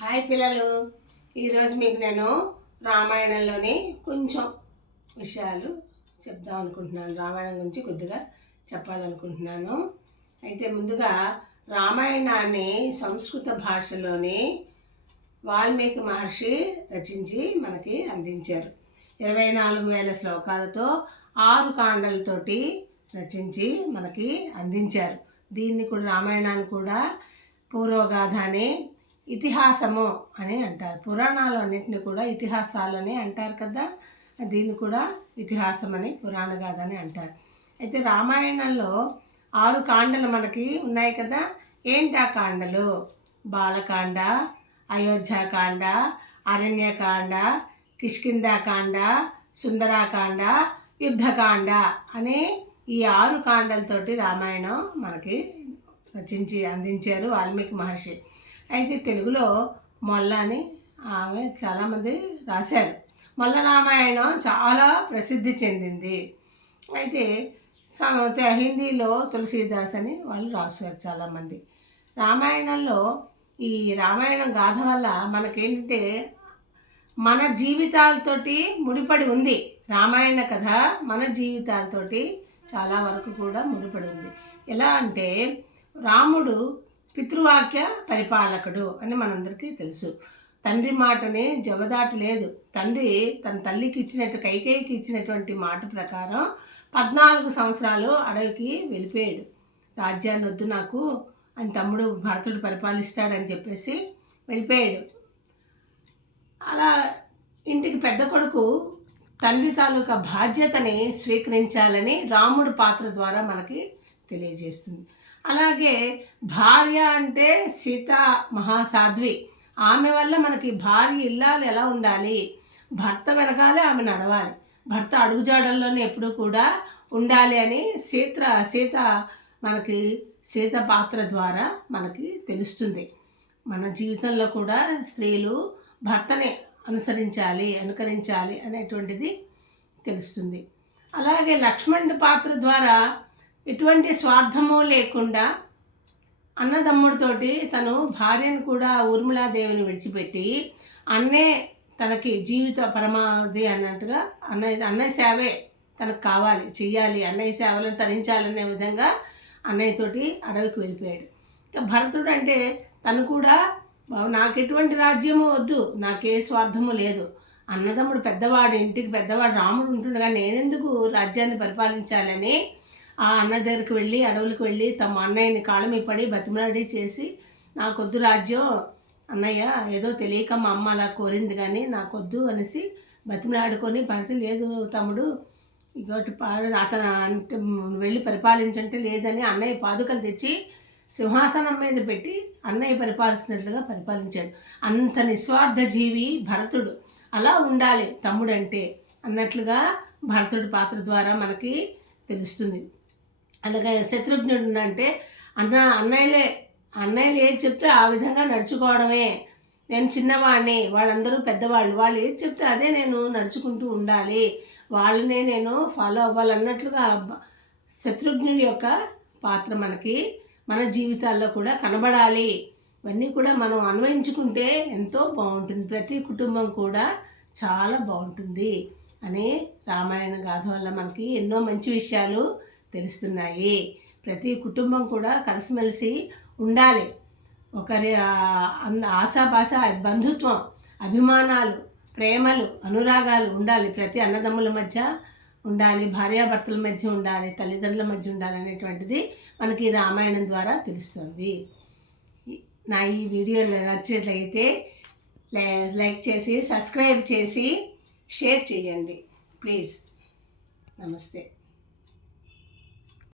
Hi పిల్లలు, ఈరోజు మీకు నేను రామాయణంలోని కొంచెం విషయాలు చెప్దాం అనుకుంటున్నాను. రామాయణం గురించి కొద్దిగా చెప్పాలనుకుంటున్నాను. అయితే ముందుగా రామాయణాన్ని సంస్కృత భాషలోని వాల్మీకి మహర్షి రచించి మనకి అందించారు. 24,000 శ్లోకాలతో 6 కాండలతోటి రచించి మనకి అందించారు. దీన్ని కూడా రామాయణాన్ని కూడా పూర్వగాథ అని ఇతిహాసము అని అంటారు. పురాణాలు అన్నింటినీ కూడా ఇతిహాసాలని అంటారు కదా, దీన్ని కూడా ఇతిహాసం అని పురాణ గాథ అని అంటారు. అయితే రామాయణంలో 6 కాండలు మనకి ఉన్నాయి కదా. ఏంటి ఆ కాండలు? బాలకాండ, అయోధ్యాకాండ, అరణ్యకాండ, కిష్కింధాకాండ, సుందరాకాండ, యుద్ధకాండ అని ఈ 6 కాండలతోటి రామాయణం మనకి రచించి అందించారు వాల్మీకి మహర్షి. అయితే తెలుగులో మొల్ల అని ఆమె చాలామంది రాశారు. మొల్ల రామాయణం చాలా ప్రసిద్ధి చెందింది. అయితే హిందీలో తులసీదాస్ అని వాళ్ళు రాశారు చాలామంది. రామాయణంలో ఈ రామాయణం గాథ వల్ల మనకేంటంటే మన జీవితాలతోటి ముడిపడి ఉంది. రామాయణ కథ మన జీవితాలతోటి చాలా వరకు కూడా ముడిపడి ఉంది. ఎలా అంటే రాముడు పితృవాక్య పరిపాలకుడు అని మనందరికీ తెలుసు. తండ్రి మాటని జవదాటలేదు. తండ్రి తన తల్లికి ఇచ్చినట్టు కైకేయికి ఇచ్చినటువంటి మాట ప్రకారం 14 సంవత్సరాలు అడవికి వెళ్ళిపోయాడు. రాజ్యాన్ని వద్దు నాకు అని తమ్ముడు భరతుడు పరిపాలిస్తాడని చెప్పేసి వెళ్ళిపోయాడు. అలా ఇంటికి పెద్ద కొడుకు తండ్రి తాలూకా బాధ్యతని స్వీకరించాలని రాముడు పాత్ర ద్వారా మనకి తెలియజేస్తుంది. అలాగే భార్య అంటే సీత మహాసాధ్వి. ఆమె వల్ల మనకి భార్య ఇల్లాలు ఎలా ఉండాలి, భర్త వెనకాలే ఆమె నడవాలి, భర్త అడుగుజాడల్లోనే ఎప్పుడూ కూడా ఉండాలి అని సీత మనకి సీత పాత్ర ద్వారా మనకి తెలుస్తుంది. మన జీవితంలో కూడా స్త్రీలు భర్తనే అనుకరించాలి అనేటువంటిది తెలుస్తుంది. అలాగే లక్ష్మణుడి పాత్ర ద్వారా ఎటువంటి స్వార్థము లేకుండా అన్నదమ్ముడితోటి తను భార్యను కూడా ఊర్మిళాదేవిని విడిచిపెట్టి అన్నే తనకి జీవిత పరమావధి అన్నట్టుగా అన్నయ్య సేవే తనకు కావాలి, చెయ్యాలి, అన్నయ్య సేవలను తరించాలనే విధంగా అన్నయ్యతోటి అడవికి వెళ్ళిపోయాడు. ఇక భరతుడు అంటే తను కూడా నాకు ఎటువంటి రాజ్యము వద్దు, నాకే స్వార్థము లేదు, అన్నదమ్ముడు పెద్దవాడు, ఇంటికి పెద్దవాడు రాముడు ఉంటుండగా నేనెందుకు రాజ్యాన్ని పరిపాలించాలని ఆ అన్న దగ్గరికి వెళ్ళి అడవులకు వెళ్ళి తమ అన్నయ్యని కాళ్ళ మీద పడి బతిమలాడి చేసి నాకొద్దు రాజ్యం అన్నయ్య, ఏదో తెలియక మా అమ్మ అలా కోరింది కానీ నాకొద్దు అనేసి బతిమలాడుకొని పని లేదు తమ్ముడు ఇంకోటి అతను అంటే వెళ్ళి పరిపాలించంటే లేదని అన్నయ్య పాదుకలు తెచ్చి సింహాసనం మీద పెట్టి అన్నయ్య పరిపాలిస్తున్నట్లుగా పరిపాలించాడు. అంత నిస్వార్థ జీవి భరతుడు. అలా ఉండాలి తమ్ముడంటే అన్నట్లుగా భరతుడి పాత్ర ద్వారా మనకి తెలుస్తుంది. అలాగే శత్రుఘ్నుడు అంటే అన్నయ్యలు ఏది చెప్తే ఆ విధంగా నడుచుకోవడమే. నేను చిన్నవాడిని, వాళ్ళందరూ పెద్దవాళ్ళు, వాళ్ళు ఏది చెప్తే అదే నేను నడుచుకుంటూ ఉండాలి, వాళ్ళనే నేను ఫాలో అవ్వాలన్నట్లుగా శత్రుఘ్నుడి యొక్క పాత్ర మనకి మన జీవితాల్లో కూడా కనబడాలి. ఇవన్నీ కూడా మనం అన్వయించుకుంటే ఎంతో బాగుంటుంది, ప్రతి కుటుంబం కూడా చాలా బాగుంటుంది అని రామాయణ గాథ వల్ల మనకి ఎన్నో మంచి విషయాలు తెలుస్తున్నాయి. ప్రతి కుటుంబం కూడా కలిసిమెలిసి ఉండాలి. ఒకరి ఆశాపాశ బంధుత్వం, అభిమానాలు, ప్రేమలు, అనురాగాలు ఉండాలి. ప్రతి అన్నదమ్ముల మధ్య ఉండాలి, భార్యాభర్తల మధ్య ఉండాలి, తల్లిదండ్రుల మధ్య ఉండాలి అనేటువంటిది మనకి రామాయణం ద్వారా తెలుస్తుంది. నా ఈ వీడియో నచ్చినట్లయితే లైక్ చేసి సబ్స్క్రైబ్ చేసి షేర్ చేయండి ప్లీజ్. నమస్తే.